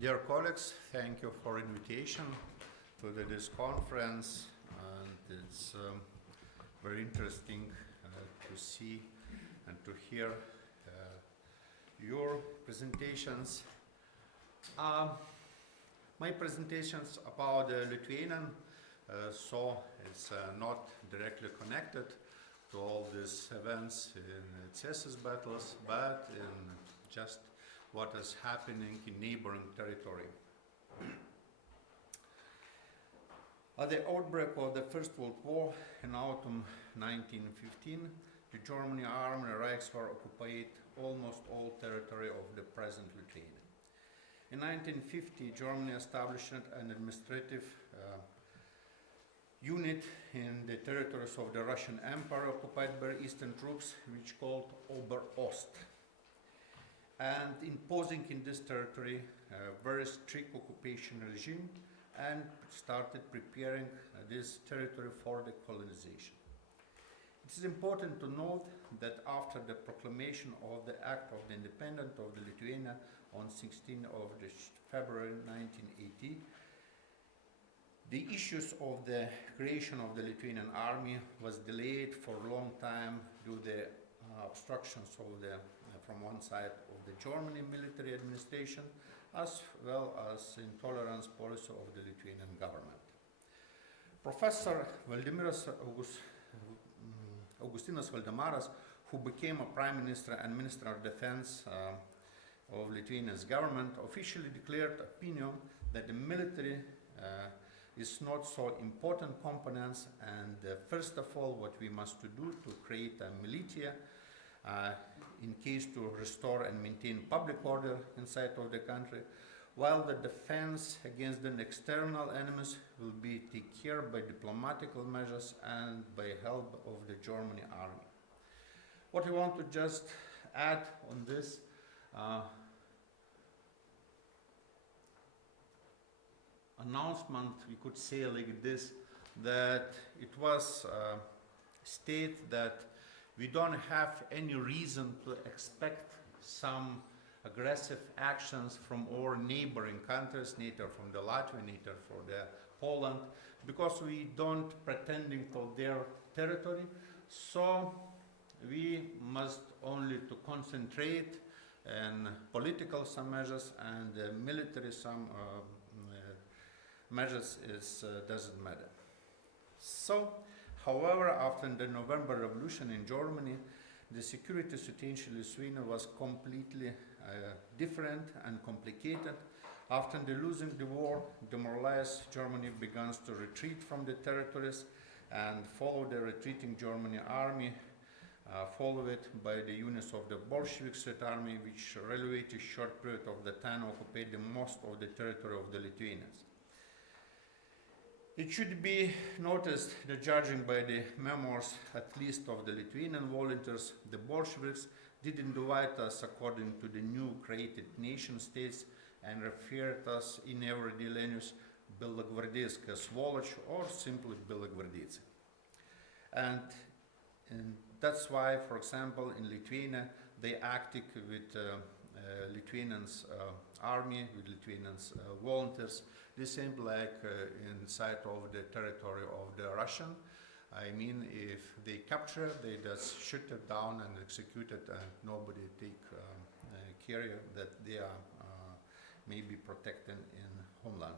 Dear colleagues, thank you for invitation to this conference, and it's very interesting to see and to hear your presentations. My presentations about Lithuanian, so it's not directly connected to all these events in Cēsis battles, but in just what is happening in neighboring territory. At the outbreak of the First World War in autumn 1915, the German army Reichswehr occupied almost all territory of the present Lithuania. In 1950, Germany established an administrative unit in the territories of the Russian Empire occupied by Eastern troops, which called Oberost, and imposing in this territory a very strict occupation regime and started preparing this territory for the colonization. It is important to note that after the proclamation of the Act of the Independence of the Lithuania on 16th of February 1980, the issues of the creation of the Lithuanian army was delayed for a long time due to the obstructions of from one side of the German military administration, as well as intolerance policy of the Lithuanian government. Professor Augustinas Valdemaras, who became a prime minister and minister of defense of Lithuania's government, officially declared opinion that the military is not so important components, and first of all what we must do to create a militia in case to restore and maintain public order inside of the country, while the defense against the external enemies will be taken care by diplomatic measures and by help of the German army. What I want to just add on this, announcement, we could say like this, that it was stated that we don't have any reason to expect some aggressive actions from our neighboring countries, neither from the Latvia, neither from the Poland, because we don't pretending to their territory. So we must only to concentrate on political some measures, and military some measures doesn't matter. So, however, after the November Revolution in Germany, the security situation in Lithuania was completely different and complicated. After losing the war, demoralized Germany began to retreat from the territories and followed the retreating German army, followed by the units of the Bolshevik State Army, which relatively a short period of the time occupied the most of the territory of the Lithuanians. It should be noticed that, judging by the memoirs at least of the Lithuanian volunteers, the Bolsheviks didn't divide us according to the new created nation states and referred us in everyday language Belogvardейская сволочь or simply Belogvardейцы. And that's why, for example, in Lithuania, they acted with Lithuanians army, with Lithuanians volunteers, the same like inside of the territory of the Russian. I mean, if they capture, they just shoot it down and execute it, and nobody take care that they are maybe protected in homeland.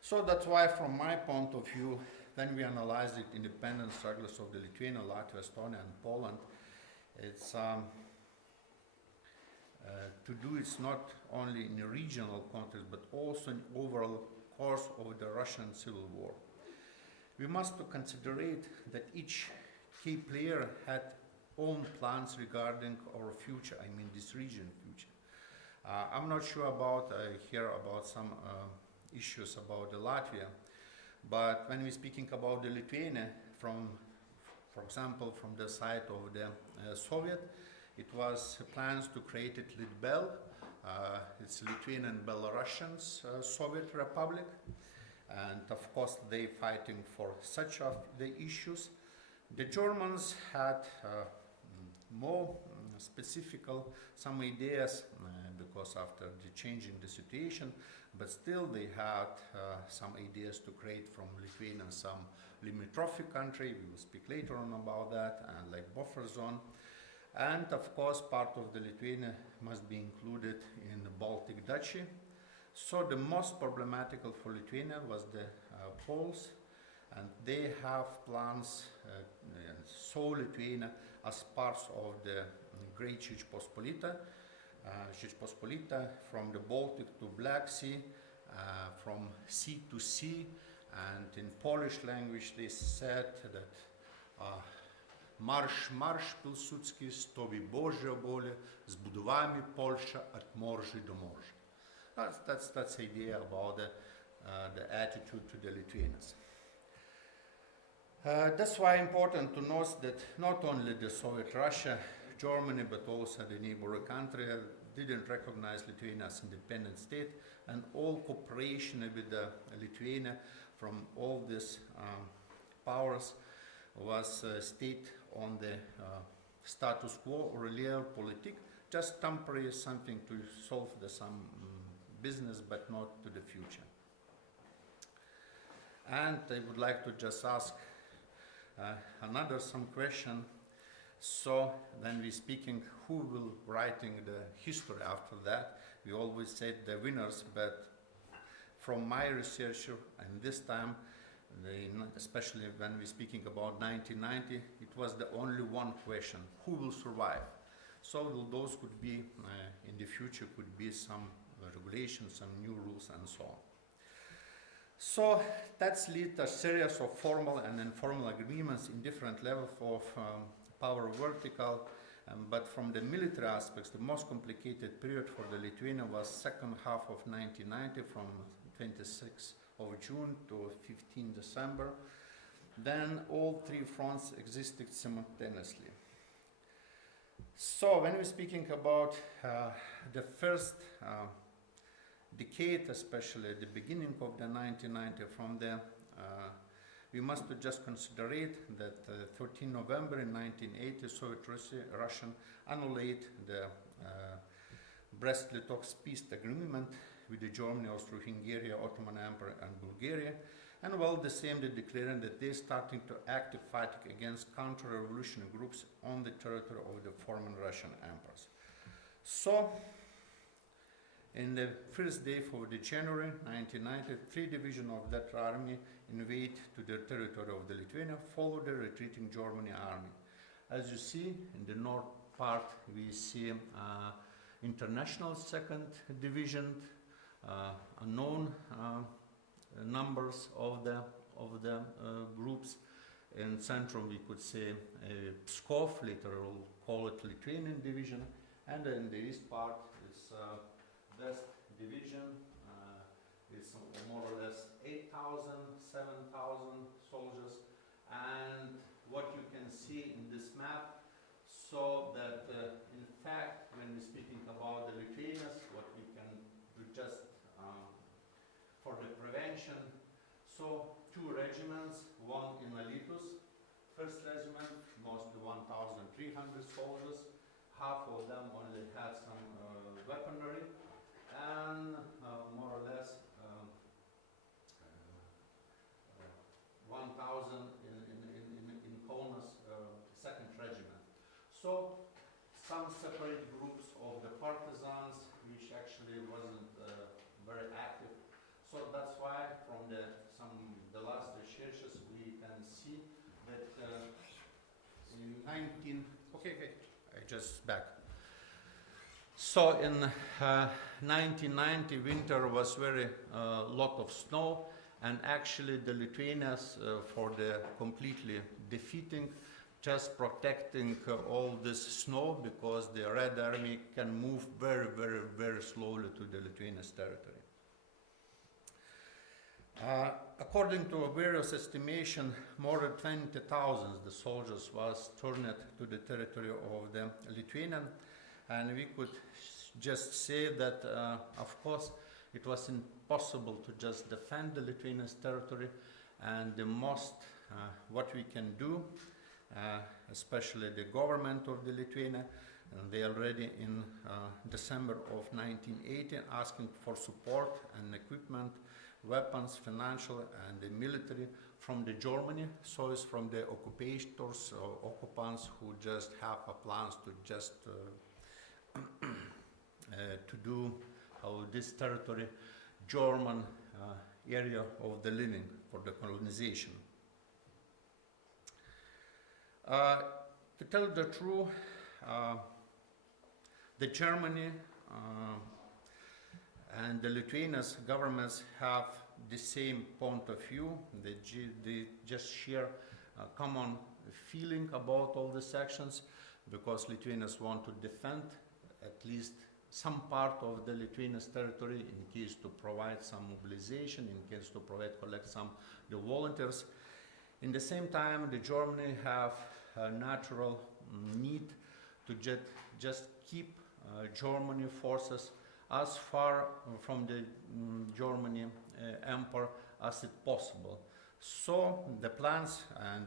So that's why, from my point of view, when we analyze the independence struggles of the Lithuania, Latvia, Estonia, and Poland, it's to do it's not only in a regional context, but also in overall course of the Russian Civil War. We must consider that each key player had own plans regarding our future, I mean this region future. I'm not sure about, I hear about some issues about the Latvia, but when we're speaking about the Lithuania, for example, from the side of the Soviet, it was plans to create it Litbel, it's Lithuanian Belarusian Soviet Republic, and of course they fighting for such of the issues. The Germans had more specific some ideas because after the changing the situation, but still they had some ideas to create from Lithuania some limit trophy country. We will speak later on about that, and like buffer zone. And of course, part of the Lithuania must be included in the Baltic Duchy. So the most problematical for Lithuania was the Poles, and they have plans so Lithuania as parts of the Great Žečpospolita, from the Baltic to Black Sea, from sea to sea, and in Polish language they said that Marsz, marsz Pilsudski, stovi Božja volja, zbudovajmy Polsza at morze do morza. That's the idea about the attitude to the Lithuanians. That's why important to note that not only the Soviet Russia, Germany, but also the neighboring country didn't recognize Lithuania as independent state, and all cooperation with Lithuania from all these powers was stayed on the status quo or realpolitik, just temporary something to solve some business, but not to the future. And I would like to just ask another some question. So when we speaking who will writing the history after that, we always said the winners, but from my research, and this time, especially when we speaking about 1990, it was the only one question: who will survive? So those could be in the future could be some regulations, some new rules, and so on. So that's lead a series of formal and informal agreements in different levels of power vertical, but from the military aspects, the most complicated period for the Lithuania was second half of 1990, from 26th of June to 15 December. Then all three fronts existed simultaneously. So when we're speaking about the first decade, especially at the beginning of the 1990, from the we must just consider it that 13 November in 1980, Soviet Russian annulled the Brest-Litovsk peace agreement with the Germany, Austro-Hungary, Ottoman Empire, and Bulgaria, and while the same they declaring that they're starting to active fight against counter-revolutionary groups on the territory of the former Russian empires. So, in the first day of the January 1990, 3 divisions of that army invade to the territory of the Lithuania, followed the retreating German army. As you see, in the north part, we see international 2nd division, unknown numbers of the groups. In central, we could say Pskov, later we'll call it Lithuanian division, and in the east part is West division. It's more or less 8,000, 7,000 soldiers, and what you can see in this map, so that in fact, when we're speaking about the Lithuanians, what we can do just for the prevention, so 2 regiments, one in Lietuvas, 1st regiment, mostly 1,300 soldiers, half of them only had some weaponry, and more or less 1,000 in Kaunas 2nd regiment. So some separate groups of the partisans, which actually wasn't very active. So that's why from the last researches we can see that in 19. Okay, I just back. So in 1990 winter was very lot of snow, and actually the Lithuanians for the completely defeating, just protecting all this snow, because the Red Army can move very, very, very slowly to the Lithuanian territory. According to various estimations, more than 20,000 the soldiers was turned to the territory of the Lithuanian, and we could just say that, of course, it was impossible to just defend the Lithuanian territory, and the most what we can do, especially the government of the Lithuania, And they already in December of 1918 asking for support and equipment, weapons, financial and the military from the Germany. So it's from the occupators or occupants who just have a plans to just to do this territory German area of the living for the colonization. To tell the truth, the Germany and the Lithuanian governments have the same point of view. They just share a common feeling about all the sections, because Lithuanians want to defend at least some part of the Lithuanian territory in case to provide some mobilization, in case to collect some the volunteers. In the same time, the Germany have a natural need to just keep Germany forces as far from the Germany empire as it possible. So the plans and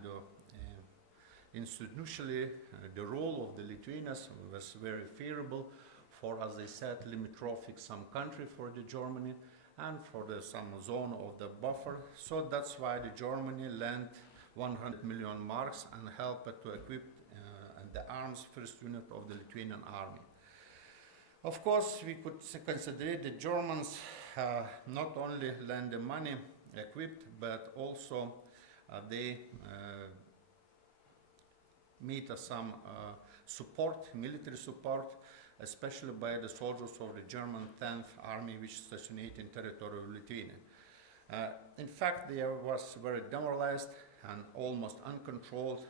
institutionally the role of the Lithuanians was very favorable for, as I said, limit traffic some country for the Germany and for the some zone of the buffer. So that's why the Germany lent 100 million marks and helped to equip the arms first unit of the Lithuanian army. Of course, we could consider the Germans not only lend the money equipped, but also they made some support, military support, especially by the soldiers of the German 10th Army, which stationed in territory of Lithuania. In fact, they was very demoralized and almost uncontrolled.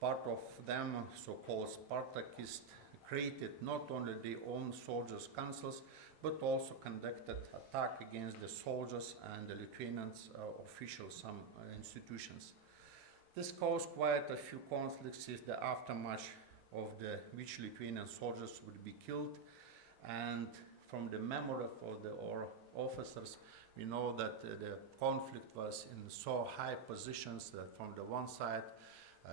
Part of them, so-called Spartakists, created not only their own soldiers' councils, but also conducted attack against the soldiers and the Lithuanian officials, some institutions. This caused quite a few conflicts in the aftermath of which Lithuanian soldiers would be killed. And from the memory of the officers, we know that the conflict was in so high positions that from the one side,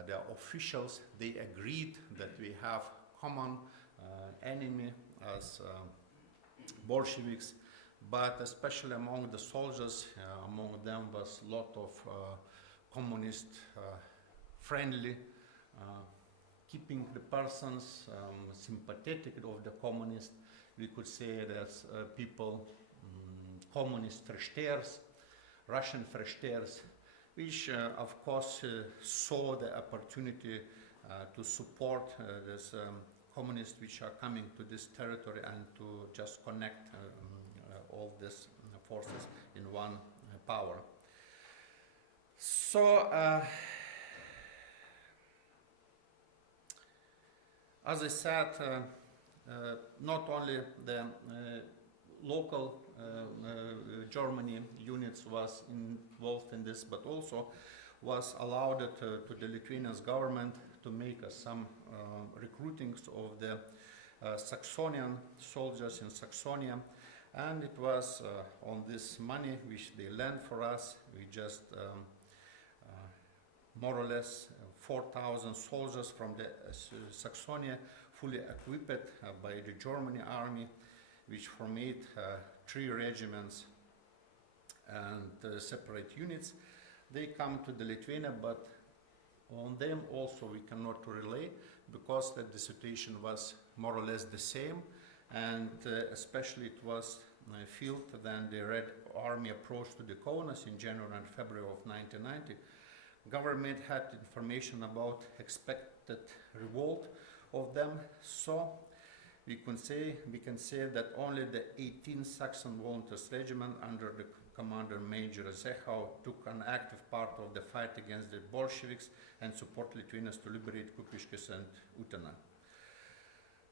the officials, they agreed that we have common enemy as Bolsheviks, but especially among the soldiers, among them was a lot of communist friendly, keeping the persons sympathetic of the communists. We could say that people, communist verstehers, Russian verstehers, which of course saw the opportunity to support this communists which are coming to this territory and to just connect all these forces in one power. So, as I said, not only the local Germany units was involved in this, but also was allowed to the Lithuanian government to make some recruitings of the Saxonian soldiers in Saxonia, and it was on this money which they lent for us. We just more or less 4,000 soldiers from the Saxonia, fully equipped by the German army, which formed 3 regiments and separate units. They come to the Lithuania, but on them also we cannot rely, because the situation was more or less the same, and especially it was felt when the Red Army approached to the Kaunas in January and February of 1990. Government had information about expected revolt of them, so we can say that only the 18th Saxon Volunteers Regiment under the Commander Major Zechau took an active part of the fight against the Bolsheviks and support Lithuanians to liberate Kupiškis and Utena.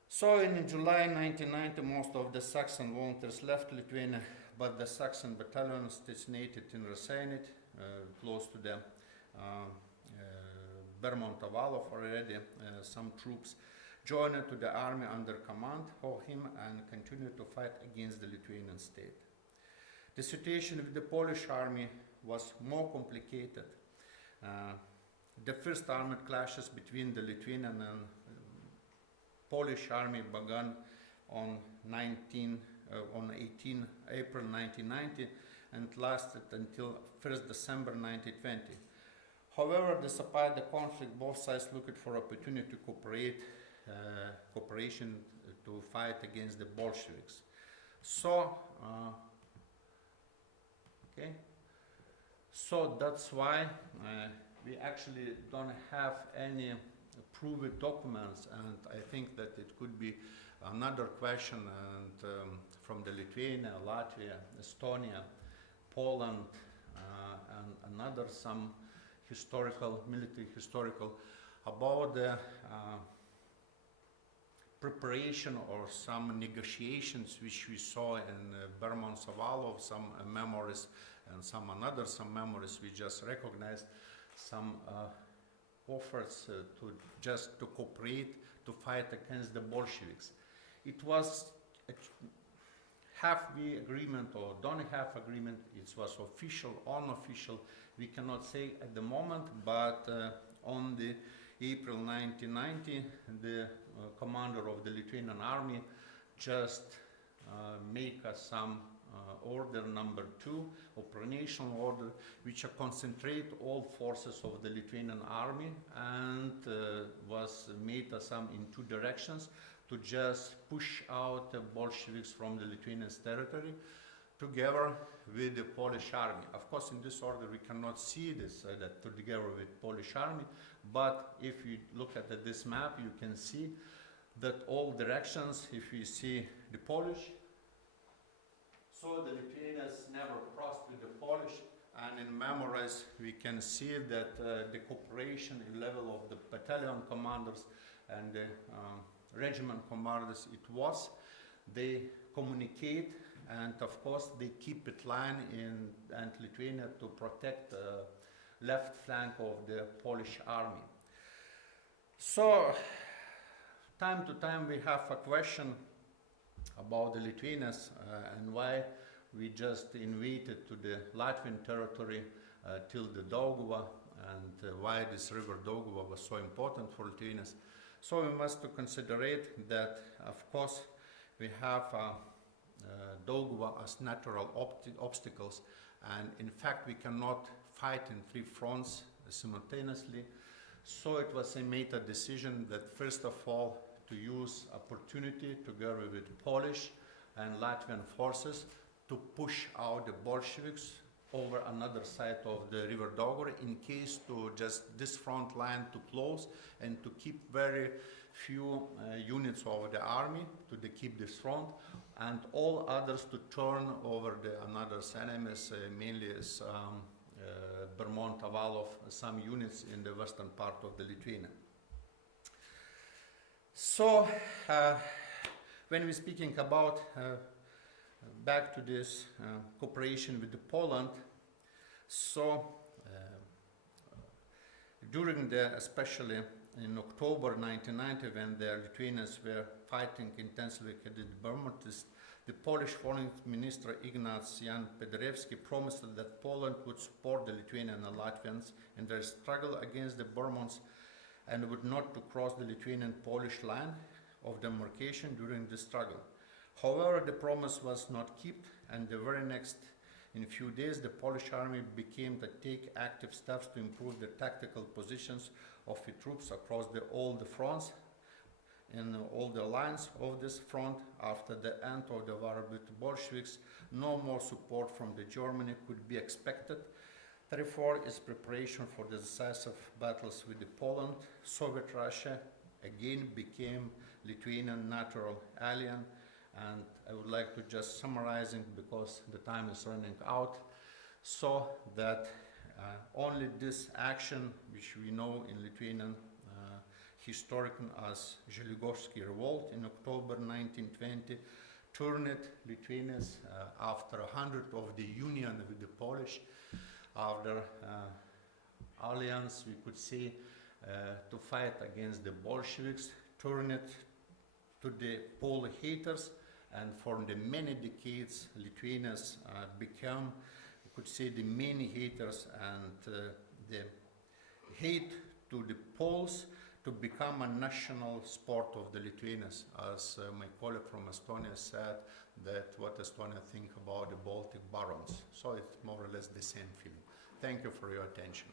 So in July 1990, most of the Saxon volunteers left Lithuania, but the Saxon battalion stationed in Raseiniai, close to the Bermonto Wall already, some troops joined to the army under command of him and continued to fight against the Lithuanian state. The situation with the Polish army was more complicated. The first armed clashes between the Lithuanian and Polish army began on 18 April 1990 and lasted until 1st December 1920. However, despite the conflict, both sides looked for opportunity to cooperation to fight against the Bolsheviks. So, so that's why we actually don't have any proved documents, and I think that it could be another question and, from the Lithuania, Latvia, Estonia, Poland, and another some military historical, about the preparation or some negotiations which we saw in Berman Savalov, some memories, and some memories we just recognized, some offers to cooperate to fight against the Bolsheviks. It was a half-way agreement or don't have agreement. It was official, unofficial. We cannot say at the moment, but on the April 1990, the commander of the Lithuanian army just make some order number 2, operational order, which concentrate all forces of the Lithuanian army, and was made some in 2 directions to just push out the Bolsheviks from the Lithuanian territory together with the Polish army. Of course, in this order we cannot see this that together with Polish army, but if you look at this map, you can see that all directions, if you see the Polish, so the Lithuanians never crossed with the Polish, and in memories we can see that the cooperation level of the battalion commanders and the regiment commanders, they communicate, and of course they keep it line in Lithuania to protect the left flank of the Polish army. So time to time we have a question about the Lithuanians and why we just invaded to the Latvian territory till the Daugava, and why this river Daugava was so important for Lithuanians. So we must consider that, of course, we have Daugava as natural obstacles, and in fact we cannot fight in 3 fronts simultaneously. So it was made a decision that first of all to use opportunity together with Polish and Latvian forces to push out the Bolsheviks over another side of the river Daugava, in case to just this front line to close and to keep very few units of the army to keep this front, and all others to turn over the another enemies, mainly is Bermont Avalov, some units in the western part of the Lithuania. So when we're speaking about back to this cooperation with Poland, so during especially in October 1990, when the Lithuanians were fighting intensively against the Bermontists, the Polish Foreign Minister Ignaz Jan Paderewski promised that Poland would support the Lithuanian and Latvians in their struggle against the Bermonts, and would not to cross the Lithuanian-Polish line of demarcation during the struggle. However, the promise was not kept, and the very next, in a few days, the Polish army began to take active steps to improve the tactical positions of the troops across all the fronts and all the lines of this front. After the end of the war with the Bolsheviks, no more support from Germany could be expected. Therefore, its preparation for the decisive battles with Poland, Soviet Russia again became Lithuanian natural ally. And I would like to just summarize it because the time is running out, so that only this action, which we know in Lithuanian historian as Želigovsky Revolt in October 1920, turned Lithuanians after 100 of the union with the Polish, after alliance, we could say, to fight against the Bolsheviks, turned it to the Pole haters, and for the many decades Lithuanians became, we could say, the main haters, and the hate to the Poles to become a national sport of the Lithuanians, as my colleague from Estonia said, that what Estonia think about the Baltic Barons. So it's more or less the same feeling. Thank you for your attention.